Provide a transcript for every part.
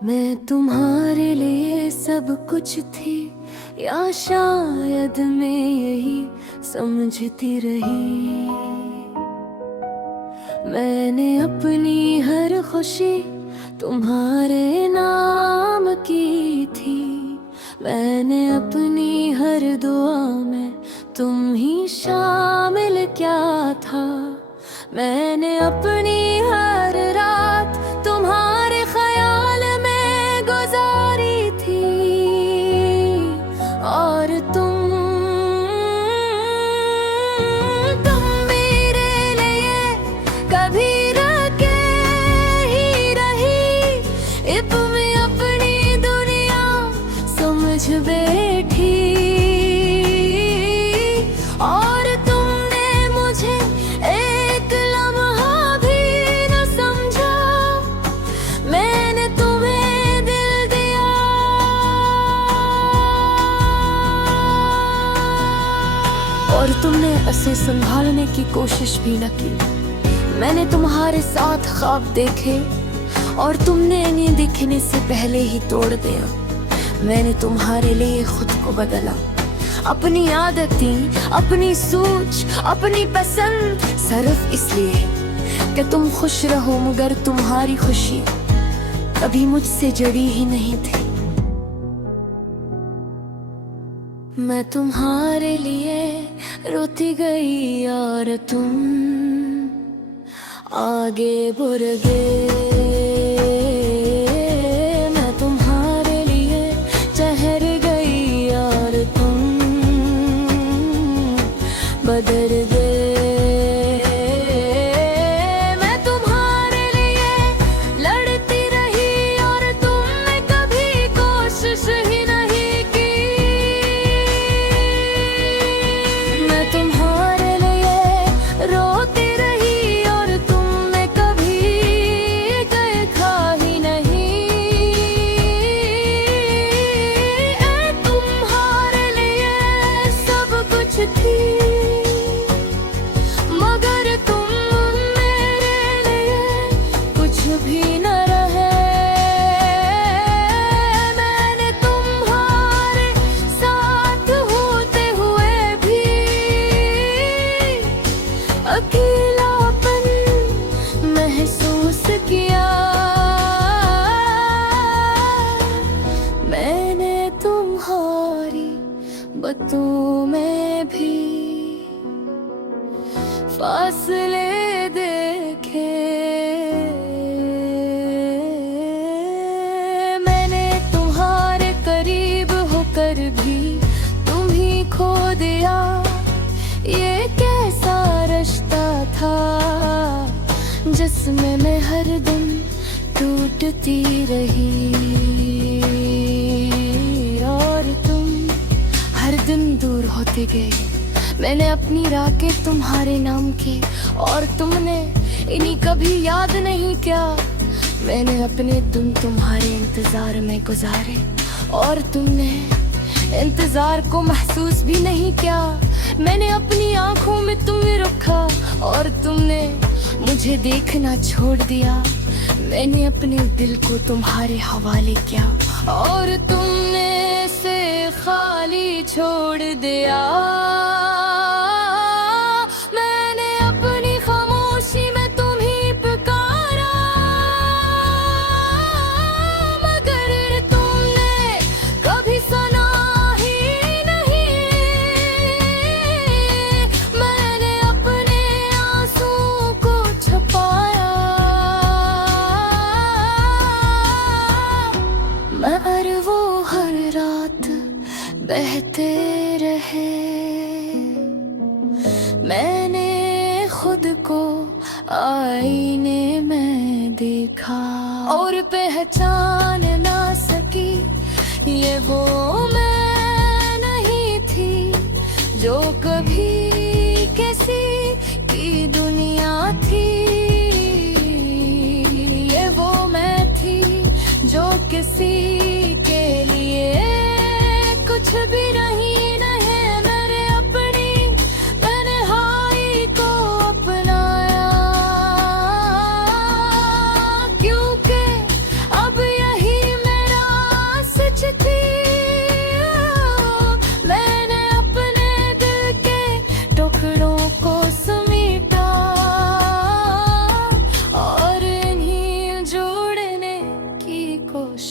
मैं तुम्हारे लिए सब कुछ थी, या शायद मैं यही समझती रही। मैंने अपनी हर खुशी तुम्हारे नाम की थी। मैंने अपनी हर दुआ में तुम ही शामिल क्या था। मैंने अपनी हर रात तुम्हारे ख्याल में गुजारी थी। और तुम मेरे लिए कभी रखे ही रही। अब मैं अपनी दुनिया समझ बैठी। और तुमने मुझे एक लम्हा भी न समझा। मैंने तुम्हें दिल दिया। और तुमने उसे संभालने की कोशिश भी न की। मैंने तुम्हारे साथ ख्वाब देखे और तुमने इन्हें देखने से पहले ही तोड़ दिया। मैंने तुम्हारे लिए खुद को बदला, अपनी आदतें, अपनी सोच, अपनी पसंद, सिर्फ इसलिए कि तुम खुश रहो। मगर तुम्हारी खुशी कभी मुझसे जड़ी ही नहीं थी। मैं तुम्हारे लिए रोती गई और तुम आगे बढ़ गए। मैं तुम्हारे लिए ठहर गई और तुम बदल गए। मैं तुम्हारे लिए लड़ती रही और तुमने कभी कोशिश ही नहीं की। मैं तुम्हारे लिए रोती रही और तुमने कभी देखा ही नहीं। तुम्हारे लिए सब कुछ थी, मगर तुम मेरे लिए कुछ भी न रहे। मैंने तुम्हारे साथ होते हुए भी अकेलापन महसूस किया। मैंने तुम्हारी बातों में भी फासले देखे। मैंने तुम्हारे करीब होकर भी तुम ही खो दिया। ये कैसा रिश्ता था जिसमें मैं हर दिन टूटती रही। और तुम हर दिन दूर होते गए। मैंने अपनी राखें तुम्हारे नाम की और तुमने इन्हीं कभी याद नहीं किया। मैंने अपने दिन तुम्हारे इंतजार में गुजारे और तुमने इंतजार को महसूस भी नहीं किया। मैंने अपनी आंखों में तुम्हें रखा और तुमने मुझे देखना छोड़ दिया। मैंने अपने दिल को तुम्हारे हवाले किया और तुमने इसे खाली छोड़ दिया। मैंने अपनी खामोशी में तुम्हें पुकारा, मगर तुमने कभी सुना ही नहीं। मैंने अपने आंसुओं को छुपाया, मगर वो हर रात बहते रहे। मैंने खुद को आईने में देखा और पहचान ना सकी। ये वो मैं नहीं थी जो कभी किसी की दुनिया थी। ये वो मैं थी जो किसी के लिए कुछ भी नहीं है। मेरे अपनी तन्हाई को अपनाया, क्योंकि अब यही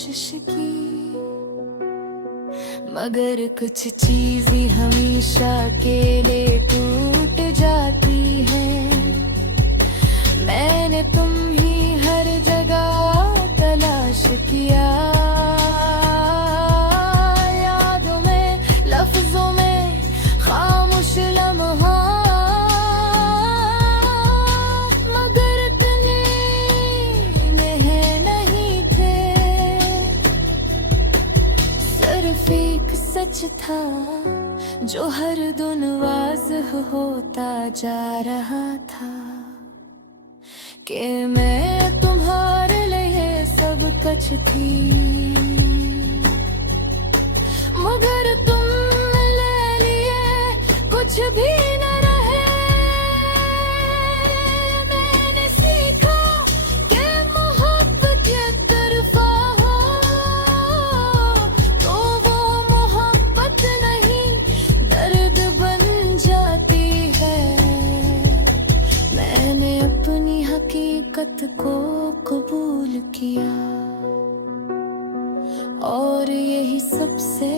कोशिश की, मगर कुछ चीजें हमेशा के लिए टूट जाती हैं। मैंने तुम ही हर जगह तलाश किया, यादों में, लफ्जों में, खामोश लम्हा, मगर इतने में नहीं थे। सिर्फ एक सच था जो हर दिन वाज़ह होता जा रहा था, कि मैं तुम्हारे लिए सब कुछ थी, मगर तुम ले लिए कुछ भी न रहे। मैंने सीखा कि मोहब्बत ये तरफा हो, तो वो मोहब्बत नहीं दर्द बन जाती है। मैंने अपनी हकीकत को कबूल किया, और यही सबसे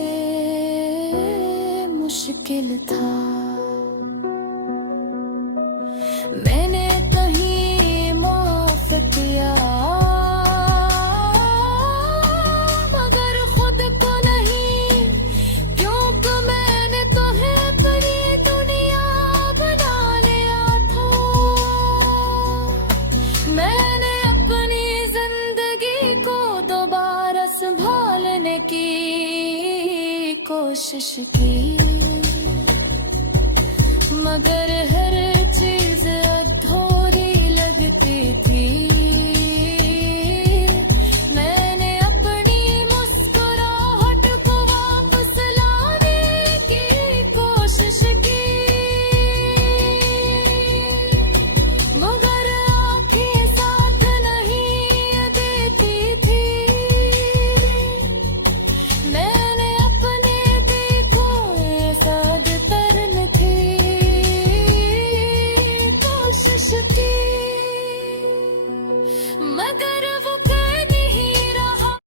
मुश्किल था। मैंने कहीं माफ किया, मगर खुद को नहीं, क्योंकि मैंने तुम्हें बड़ी दुनिया बना लिया था। मैंने अपनी जिंदगी को दोबारा संभालने की कोशिश की, मगर हर चीज